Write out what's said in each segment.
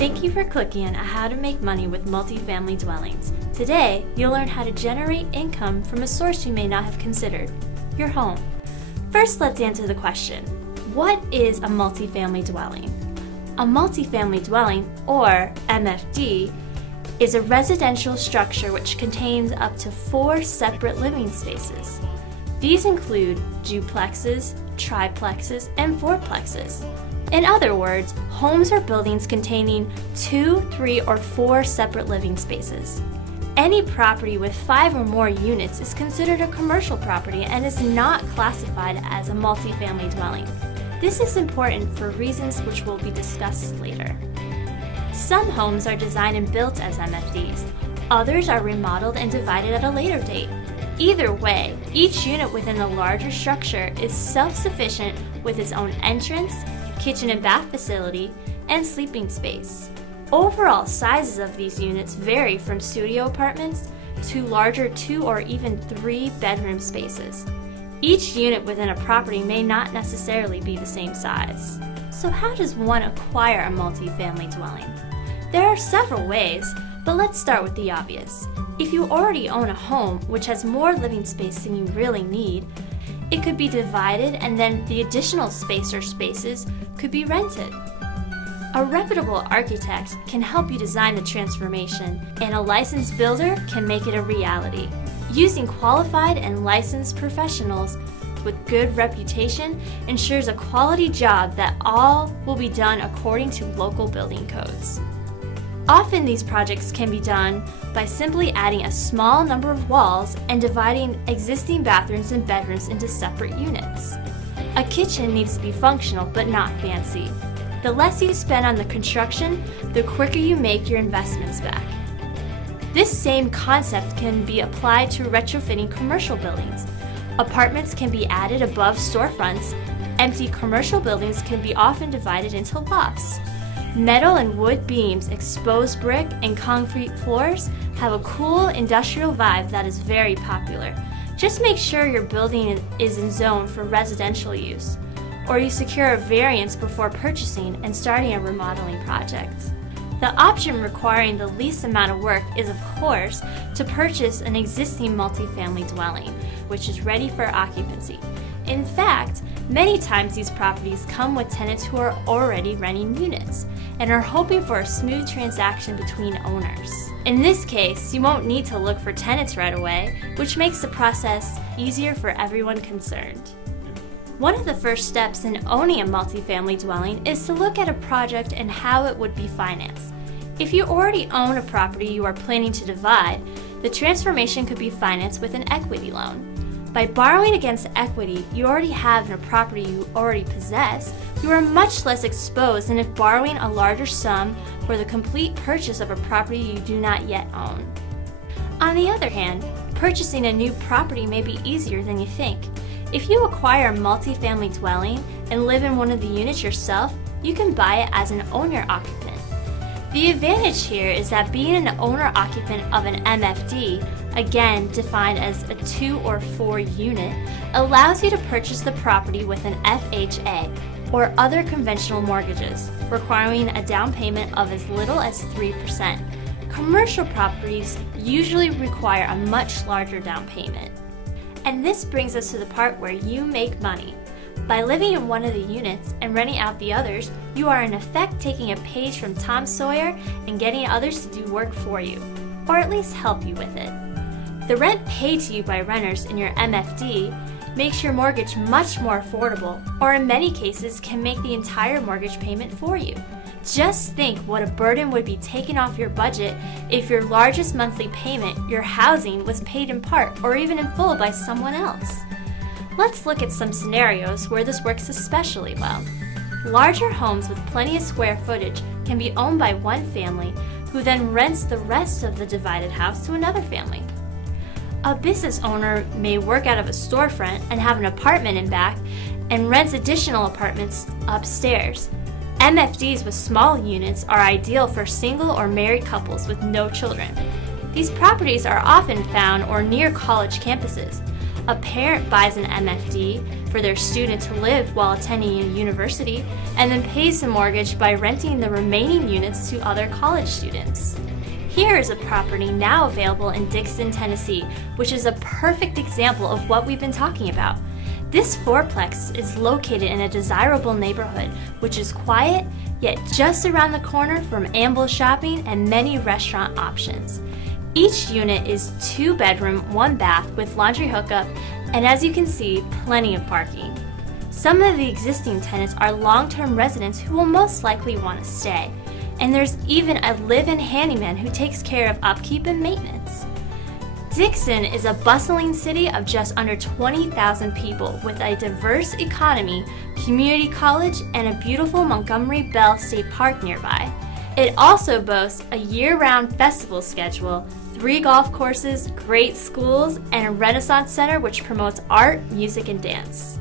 Thank you for clicking on How to Make Money with Multifamily Dwellings. Today, you'll learn how to generate income from a source you may not have considered, your home. First, let's answer the question, what is a multifamily dwelling? A multifamily dwelling, or MFD, is a residential structure which contains up to 4 separate living spaces. These include duplexes, triplexes, and fourplexes. In other words, homes or buildings containing 2, 3, or 4 separate living spaces. Any property with 5 or more units is considered a commercial property and is not classified as a multifamily dwelling. This is important for reasons which will be discussed later. Some homes are designed and built as MFDs. Others are remodeled and divided at a later date. Either way, each unit within the larger structure is self-sufficient with its own entrance, kitchen and bath facility, and sleeping space. Overall sizes of these units vary from studio apartments to larger 2 or even 3 bedroom spaces. Each unit within a property may not necessarily be the same size. So how does one acquire a multifamily dwelling? There are several ways, but let's start with the obvious. If you already own a home which has more living space than you really need, it could be divided and then the additional space or spaces could be rented. A reputable architect can help you design the transformation, and a licensed builder can make it a reality. Using qualified and licensed professionals with good reputation ensures a quality job that all will be done according to local building codes. Often these projects can be done by simply adding a small number of walls and dividing existing bathrooms and bedrooms into separate units. A kitchen needs to be functional but not fancy. The less you spend on the construction, the quicker you make your investments back. This same concept can be applied to retrofitting commercial buildings. Apartments can be added above storefronts. Empty commercial buildings can be often divided into lofts. Metal and wood beams, exposed brick, and concrete floors have a cool industrial vibe that is very popular. Just make sure your building is in zone for residential use, or you secure a variance before purchasing and starting a remodeling project. The option requiring the least amount of work is, of course, to purchase an existing multifamily dwelling, which is ready for occupancy. In fact, many times these properties come with tenants who are already renting units and are hoping for a smooth transaction between owners. In this case, you won't need to look for tenants right away, which makes the process easier for everyone concerned. One of the first steps in owning a multifamily dwelling is to look at a project and how it would be financed. If you already own a property you are planning to divide, the transformation could be financed with an equity loan. By borrowing against equity you already have in a property you already possess, you are much less exposed than if borrowing a larger sum for the complete purchase of a property you do not yet own. On the other hand, purchasing a new property may be easier than you think. If you acquire a multifamily dwelling and live in one of the units yourself, you can buy it as an owner-occupant. The advantage here is that being an owner-occupant of an MFD, again defined as a 2 or 4 unit, allows you to purchase the property with an FHA or other conventional mortgages, requiring a down payment of as little as 3%. Commercial properties usually require a much larger down payment. And this brings us to the part where you make money. By living in one of the units and renting out the others, you are in effect taking a page from Tom Sawyer and getting others to do work for you, or at least help you with it. The rent paid to you by renters in your MFD makes your mortgage much more affordable, or in many cases can make the entire mortgage payment for you. Just think what a burden would be taken off your budget if your largest monthly payment, your housing, was paid in part or even in full by someone else. Let's look at some scenarios where this works especially well. Larger homes with plenty of square footage can be owned by one family who then rents the rest of the divided house to another family. A business owner may work out of a storefront and have an apartment in back and rents additional apartments upstairs. MFDs with small units are ideal for single or married couples with no children. These properties are often found or near college campuses. A parent buys an MFD, for their student to live while attending a university, and then pays the mortgage by renting the remaining units to other college students. Here is a property now available in Dixon, Tennessee, which is a perfect example of what we've been talking about. This fourplex is located in a desirable neighborhood, which is quiet, yet just around the corner from Amble Shopping and many restaurant options. Each unit is 2-bedroom, 1-bath with laundry hookup, and as you can see, plenty of parking. Some of the existing tenants are long-term residents who will most likely want to stay, and there's even a live-in handyman who takes care of upkeep and maintenance. Dixon is a bustling city of just under 20,000 people with a diverse economy, community college, and a beautiful Montgomery Bell State Park nearby. It also boasts a year-round festival schedule, 3 golf courses, great schools, and a Renaissance Center which promotes art, music, and dance.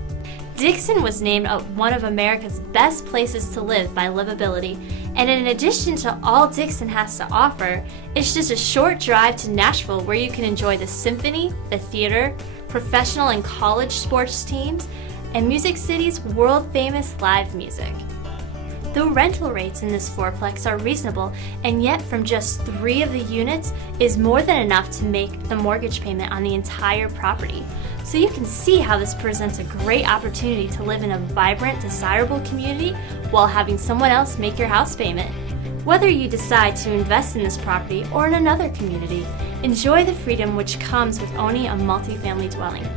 Dixon was named one of America's best places to live by Livability, and in addition to all Dixon has to offer, it's just a short drive to Nashville where you can enjoy the symphony, the theater, professional and college sports teams, and Music City's world-famous live music. The rental rates in this fourplex are reasonable, and yet from just 3 of the units is more than enough to make the mortgage payment on the entire property. So you can see how this presents a great opportunity to live in a vibrant, desirable community while having someone else make your house payment. Whether you decide to invest in this property or in another community, enjoy the freedom which comes with owning a multifamily dwelling.